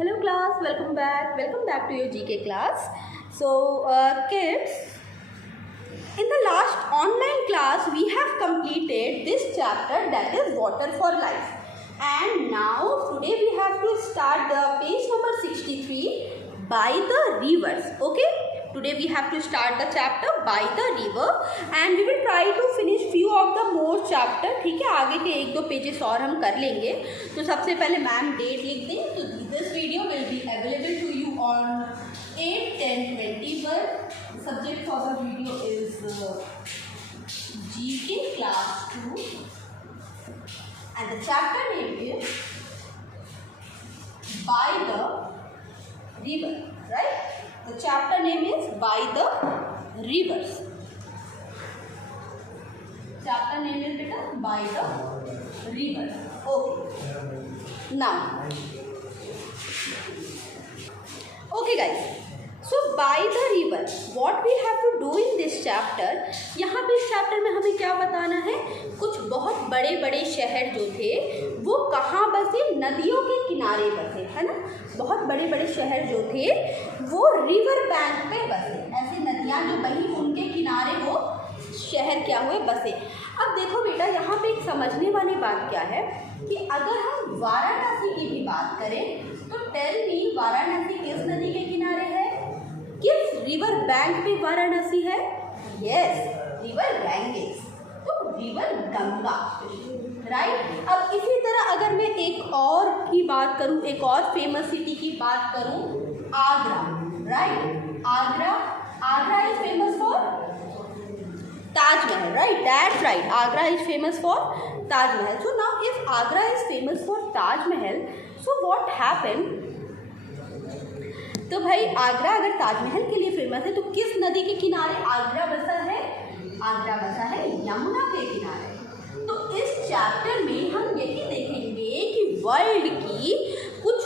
Hello class, welcome back to your GK class. So kids, in the last online class we have completed this chapter, that is water for life, and now today we have to start the page number 63 by the rivers. Okay, today we have to start the chapter by the river and we will try to finish few of the more chapter. ठीक है, आगे के एक दो pages और हम कर लेंगे. तो सबसे पहले मैम डेट लिख दें. तो this video will be available to you on 8/10/21. The subject for the video is GK class 2 and the chapter name is by the river, right? The chapter name is by the rivers. Chapter name is beta by the rivers. Okay. Now, okay guys, so by the river what we have to do in this chapter. यहाँ पे इस chapter में हमें क्या बताना है, कुछ बहुत बड़े बड़े शहर जो थे वो कहाँ बसे, नदियों के किनारे बसे, है ना. बहुत बड़े बड़े शहर जो थे वो रिवर बैंक पे बसे, ऐसी नदियाँ जो बही उनके किनारे वो शहर क्या हुए, बसे. अब देखो बेटा, यहाँ पे एक समझने वाली बात क्या है कि अगर हम वाराणसी की भी बात करें तो टेल मी, वाराणसी किस नदी के किनारे है, किस रिवर बैंक पे वाराणसी है? यस, रिवर गैंजेस, तो रिवर गंगा, राइट. अब इसी तरह अगर मैं एक और की बात करूं, एक और फेमस सिटी की बात करूं, Agra, right. Agra is famous for Taj Mahal, right? That's right. Agra is famous for Taj Mahal. So now, if Agra is famous for Taj Mahal, so what happened? तो भाई आगरा अगर ताजमहल के लिए फेमस है तो किस नदी के किनारे आगरा बसा है? आगरा बसा है यमुना के किनारे. तो इस चैप्टर में हम यही देखेंगे कि वर्ल्ड की कुछ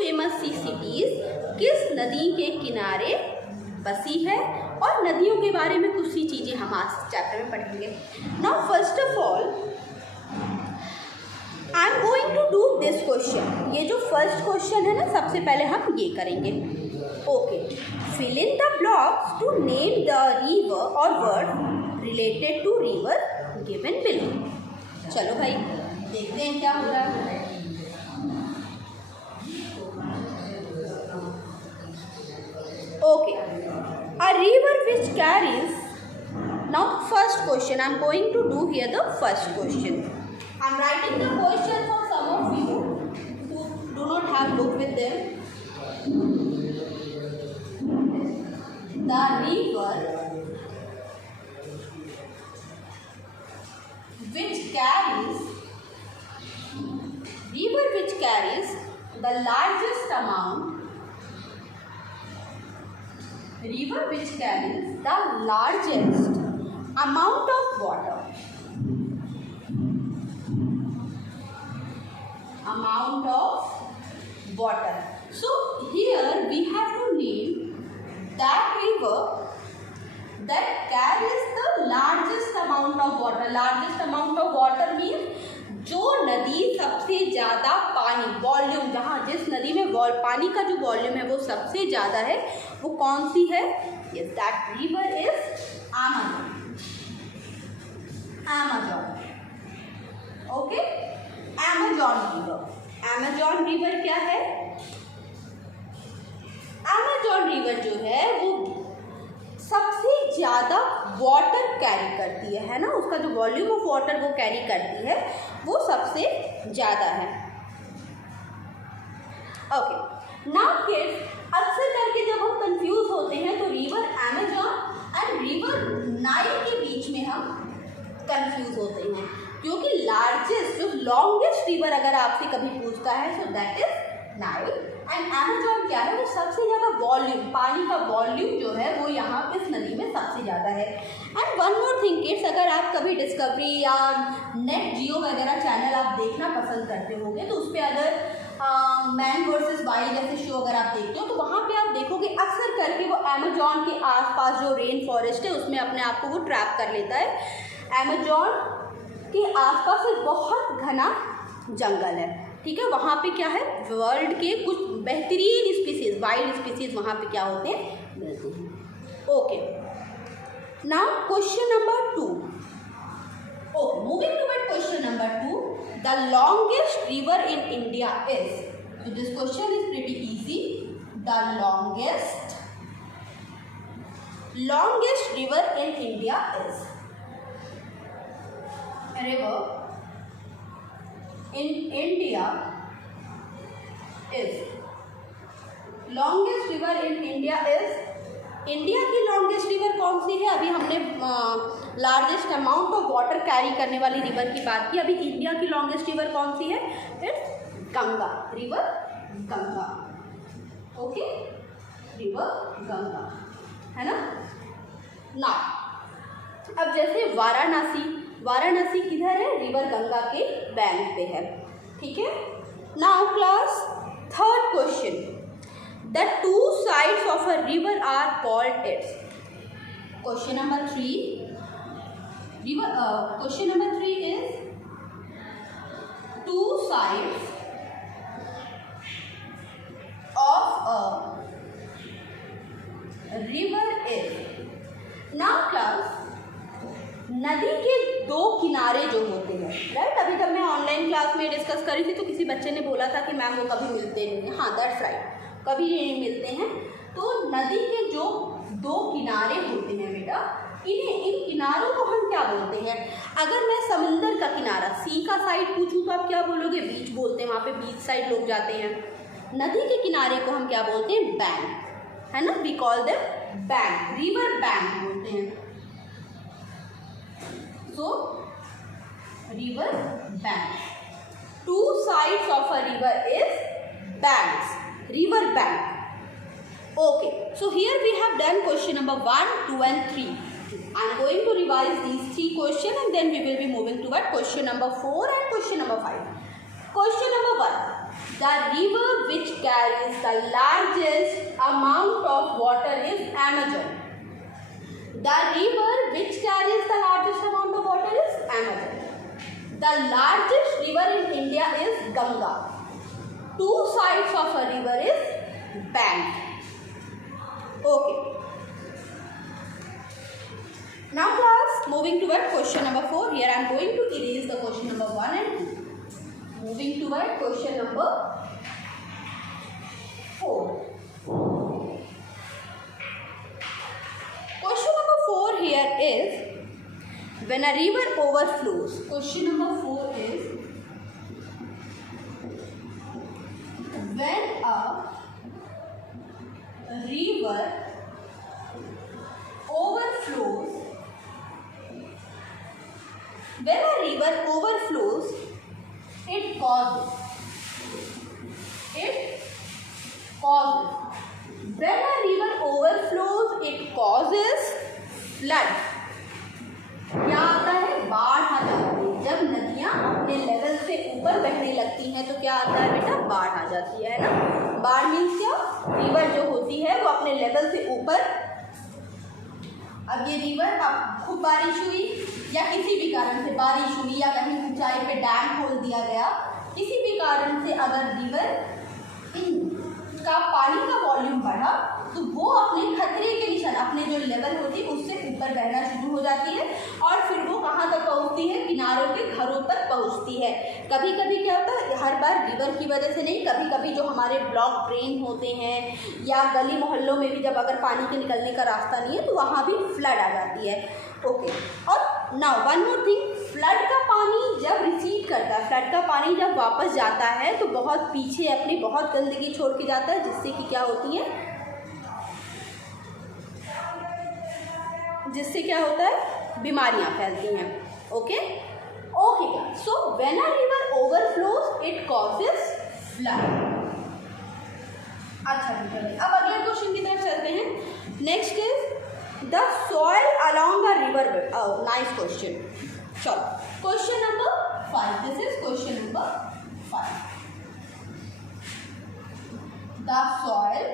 फेमस सी सिटीज किस नदी के किनारे बसी है और नदियों के बारे में कुछ सी चीज़ें हम आज चैप्टर में पढ़ेंगे. Now first of all I am going to do this question. ये जो फर्स्ट क्वेश्चन है ना, सबसे पहले हम ये करेंगे. Okay, fill in the blocks to name the river और word related to river given below. चलो भाई देखते हैं क्या हो रहा है. Okay, a river which carries, now first question I am going to do here, the first question. I am writing the question for some of you who do not have book with them. The river which carries the largest amount, river which carries the largest amount of water, So here we have to name that river that carries the largest amount of water. Largest amount of water means जो नदी सबसे ज़्यादा पानी volume, जहाँ जिस नदी में पानी का जो वॉल्यूम है वो सबसे ज़्यादा है, वो कौन सी है? Yes, that river is Amazon. Okay, Amazon river क्या है? Amazon रिवर जो है वो सबसे ज़्यादा वाटर कैरी करती है ना, उसका जो वॉल्यूम ऑफ वाटर वो कैरी करती है वो सबसे ज़्यादा है. ओके, नाउ किड्स, अक्सर करके जब हम कंफ्यूज होते हैं तो river Amazon and river Nile के बीच में हम कंफ्यूज होते हैं, क्योंकि लार्जेस्ट जो लॉन्गेस्ट रिवर अगर आपसे कभी पूछता है so that is Nile, and Amazon क्या है, वो सबसे ज़्यादा वॉल्यूम, पानी का वॉल्यूम जो है वो यहाँ इस नदी में सबसे ज़्यादा है. And one more thing kids, अगर आप कभी डिस्कवरी या नेट जियो वगैरह चैनल आप देखना पसंद करते होंगे तो उस पर अगर मैन वर्सेस वाइल्ड जैसे शो अगर आप देखते हो तो वहाँ पे आप देखोगे अक्सर करके वो Amazon के आसपास जो रेन फॉरेस्ट है उसमें अपने आप को वो ट्रैप कर लेता है. Amazon के आसपास एक बहुत घना जंगल है, ठीक है, वहाँ पे क्या है, वर्ल्ड के कुछ बेहतरीन स्पीसीज, वाइल्ड स्पीसीज वहाँ पे क्या होते हैं, मिलते हैं। Okay, now question number 2। Okay, moving toward question number 2, the longest river in India is, so this question is pretty easy. The longest river in India is, river in India is, longest river in India is, India की longest river कौन सी है? अभी हमने largest amount of water carry करने वाली river की बात की, अभी इंडिया की लॉन्गेस्ट रिवर कौन सी है? It's Ganga, river Ganga. Okay, river Ganga है ना। ना अब जैसे वाराणसी किधर है? रिवर गंगा के बैंक पे है, ठीक है। Now class third question, the two sides of a river are called its. Question number 3, question number 3 is two sides of a river is, now class, नदी के दो किनारे जो होते हैं, राइट, अभी तक मैं ऑनलाइन क्लास में डिस्कस करी थी तो किसी बच्चे ने बोला था कि मैम वो कभी मिलते नहीं हैं। हाँ, दैट्स राइट, कभी नहीं मिलते हैं। तो नदी के जो दो किनारे होते हैं बेटा, इन किनारों को हम क्या बोलते हैं? अगर मैं समंदर का किनारा, सी का साइड पूछूं तो आप क्या बोलोगे? बीच बोलते हैं, वहाँ पे बीच साइड लोग जाते हैं। नदी के किनारे को हम क्या बोलते हैं? बैंक, है ना, we call them bank, river bank बोलते हैं। So river bank, two sides of a river is banks, river bank. Okay, so here we have done question number 1, 2 and 3. I am going to revise these 3 questions and then we will be moving toward question number 4 and question number 5. Question number 1. The river which carries the largest amount of water is Amazon. The river which carries the largest amount of water is Amazon. The largest river in India is Ganga. Two sides of a river is bank. Okay. Now class, moving toward question number 4. Here I am going to erase the question number 1 and 2. Moving toward question number 4. Question number 4 here is, when a river overflows. Question number 4 is, when a river overflows. When a river overflows, it causes. When a river overflows, it causes flood. क्या आता है? बाढ़ आ जाती है। जब नदियाँ अपने level से ऊपर बहने लगती हैं तो क्या आता है बेटा? बाढ़ आ जाती है ना। बाढ़ मीन्स क्या? रिवर जो होती है वो अपने लेवल से ऊपर, अब ये रिवर, अब खूब बारिश हुई या किसी भी कारण से बारिश हुई या कहीं ऊंचाई पे डैम खोल दिया गया, किसी भी कारण से अगर रिवर का पानी का वॉल्यूम बढ़ा तो वो अपने खतरे के निशान, अपने जो लेवल होती है उससे ऊपर बहना शुरू हो जाती है और फिर वो कहाँ तक पहुँचती है? किनारों के घरों तक पहुँचती है। कभी कभी क्या होता है, हर बार रिवर की वजह से नहीं, कभी कभी जो हमारे ब्लॉक ड्रेन होते हैं या गली मोहल्लों में भी जब अगर पानी के निकलने का रास्ता नहीं है तो वहाँ भी फ्लड आ जाती है। ओके, और now one more thing, flood का पानी जब रिसीड करता है, फ्लड का पानी जब वापस जाता है तो बहुत पीछे अपनी बहुत गंदगी छोड़ के जाता है, जिससे कि क्या होती है, जिससे क्या होता है? बीमारियां फैलती हैं। Okay okay, so when a river overflows it causes flood. अच्छा बेटा, अब अगले क्वेश्चन की तरफ चलते हैं। Next is the soil along a river bed. Nice question. चलो question number 5, this is question number 5। The soil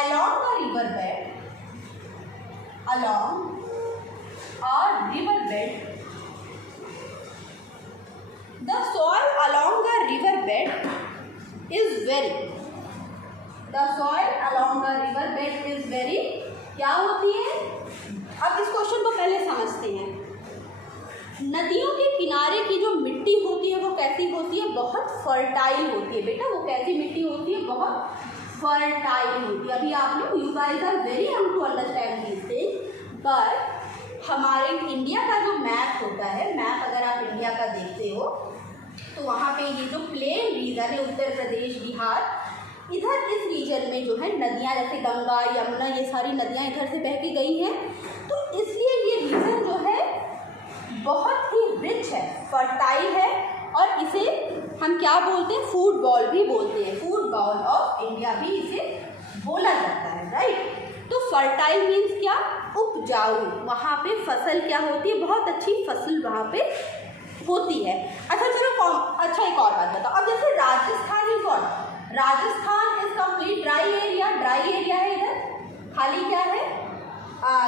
along a river bed, the soil along the river bed is very, the soil along the river bed is very क्या होती है? अब इस question को पहले समझते हैं। नदियों के किनारे की जो मिट्टी होती है वो कैसी होती है? बहुत फर्टाइल होती है बेटा। वो कैसी मिट्टी होती है? बहुत फर्टाइल होती है। अभी आप लोग, you guys are very young to understand this thing, पर हमारे इंडिया का जो मैप होता है, मैप अगर आप इंडिया का देखते हो तो वहाँ पे ये जो प्लेन रीजन है, उत्तर प्रदेश, बिहार, इधर इस रीजन में जो है नदियाँ जैसे गंगा, यमुना, ये सारी नदियाँ इधर से बह के गई हैं। तो इसलिए ये रीजन जो है बहुत ही रिच है, फर्टाइल है, और इसे हम क्या बोलते हैं? फूड बॉल भी बोलते हैं। फूड बॉल ऑफ इंडिया भी इसे बोला जाता है, राइट। तो फर्टाइल मीन्स क्या? उपजाऊ। वहाँ पे फसल क्या होती है? बहुत अच्छी फसल वहाँ पे होती है। अच्छा चलो, अच्छा एक और बात बताओ। अब जैसे Rajasthan is what? Rajasthan is complete dry area. Dry area है, इधर खाली क्या है?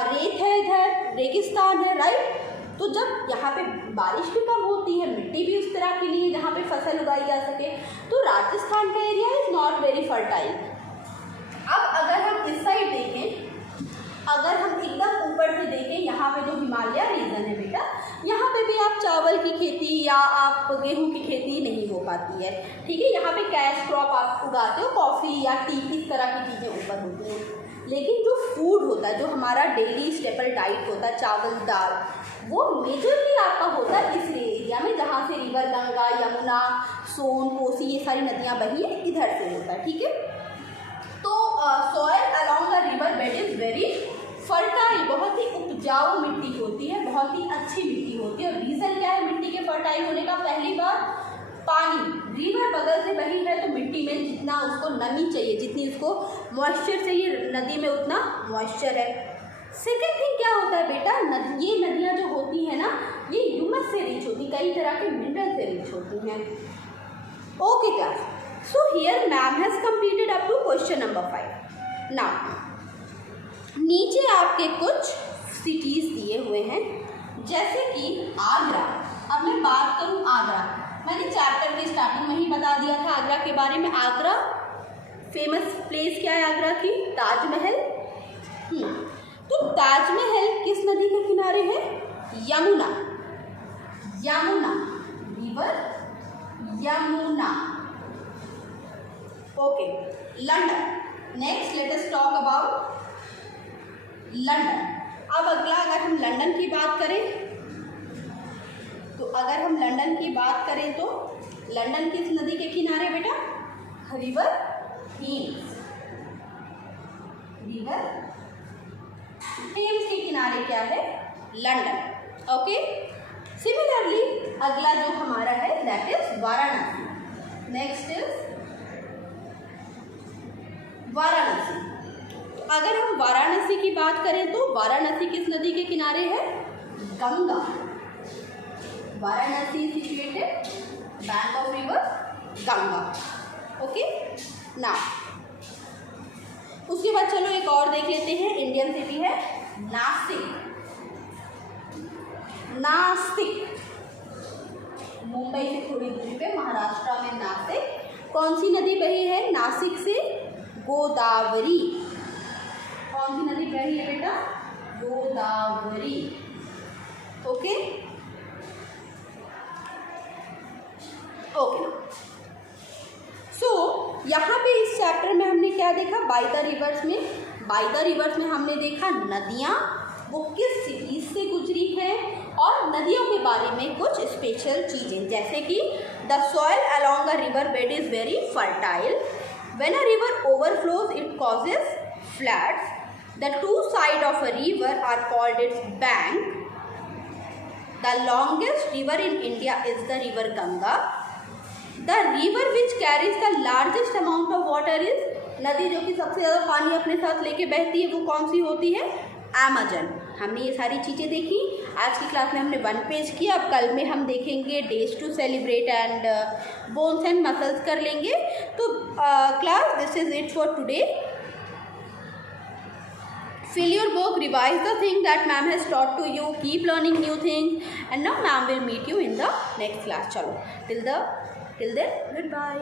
रेत है, इधर रेगिस्तान है, राइट। तो जब यहाँ पे बारिश भी कम होती है, मिट्टी भी उस तरह की नहीं है जहाँ पे फसल उगाई जा सके, तो राजस्थान का area is not very fertile. अब अगर हम इस साइड देखें, अगर हम एकदम ऊपर से देखें, यहाँ पे जो हिमालय रीजन है बेटा, यहाँ पे भी आप चावल की खेती या आप गेहूं की खेती नहीं हो पाती है, ठीक है। यहाँ पे कैश क्रॉप आप उगाते हो, कॉफ़ी या टी, इस तरह की चीज़ें ऊपर होती हैं। लेकिन जो फूड होता है, जो हमारा डेली स्टेपल डाइट होता है, चावल दाल, वो मेजरली आपका होता है इस एरिया में जहाँ से रिवर गंगा, यमुना, सोन, कोसी, ये सारी नदियाँ बही हैं, इधर से होता है, ठीक है। तो soil along the river bed is very fertile, बहुत ही उपजाऊ मिट्टी होती है, बहुत ही अच्छी मिट्टी होती है। और रीज़न क्या है मिट्टी के फर्टाइल होने का? पहली बात, पानी। रिवर बगल से बही है तो मिट्टी में जितना उसको नमी चाहिए, जितनी उसको मॉइस्चर चाहिए, नदी में उतना मॉइस्चर है। सेकेंड थिंग क्या होता है बेटा? ये नदियाँ जो होती हैं ना, ये ह्यूमस से रिच होती, कई तरह के मिनरल से रिच होती हैं। Okay class, so here ma'am has completed up to question number 5। Now नीचे आपके कुछ सिटीज़ दिए हुए हैं, जैसे कि आगरा। अब मैं बात करूँ आगरा, मैंने चैप्टर के स्टार्टिंग में ही बता दिया था आगरा के बारे में। आगरा फेमस प्लेस क्या है आगरा की? ताजमहल। तो ताजमहल किस नदी के किनारे है? Yamuna, Yamuna river, Yamuna. Okay, London. Next let us talk about London. अब अगला, अगर हम लंदन की बात करें तो लंदन किस नदी के किनारे बेटा? रिवर थेम्स, रिवर थेम्स के किनारे क्या है? लंदन। ओके, सिमिलरली अगला जो हमारा है that is Varanasi. Next is Varanasi. अगर हम वाराणसी की बात करें तो वाराणसी किस नदी के किनारे है? Ganga. Varanasi situated bank of river Ganga. Okay, ना उसके बाद चलो एक और देख लेते हैं। इंडियन सिटी है नासिक। नासिक मुंबई से थोड़ी दूरी पे महाराष्ट्र में नासिक। कौन सी नदी बही है नासिक से? गोदावरी। कौन सी नदी बही है बेटा? गोदावरी। ओके ओके, सो यहाँ पे इस चैप्टर में हमने क्या देखा? बाय द रिवर्स में हमने देखा नदियाँ वो किस सिटीज से गुजरी हैं, और नदियों के बारे में कुछ स्पेशल चीज़ें, जैसे कि the soil along a river bed is very fertile, when a river overflows it causes floods, the two side of a river are called its bank, the longest river in India is the river Ganga, the river which carries the largest amount of water is, नदी जो कि सबसे ज़्यादा पानी अपने साथ लेके बहती है वो कौन सी होती है? अमेजन। हमने ये सारी चीज़ें देखी। आज की क्लास में हमने 1 पेज किया। अब कल में हम देखेंगे days to celebrate and bones and muscles कर लेंगे। तो class this is it for today. fill your book, revise the thing that ma'am has taught to you, keep learning new things, and now ma'am will meet you in the next class. Chalo, till then, goodbye.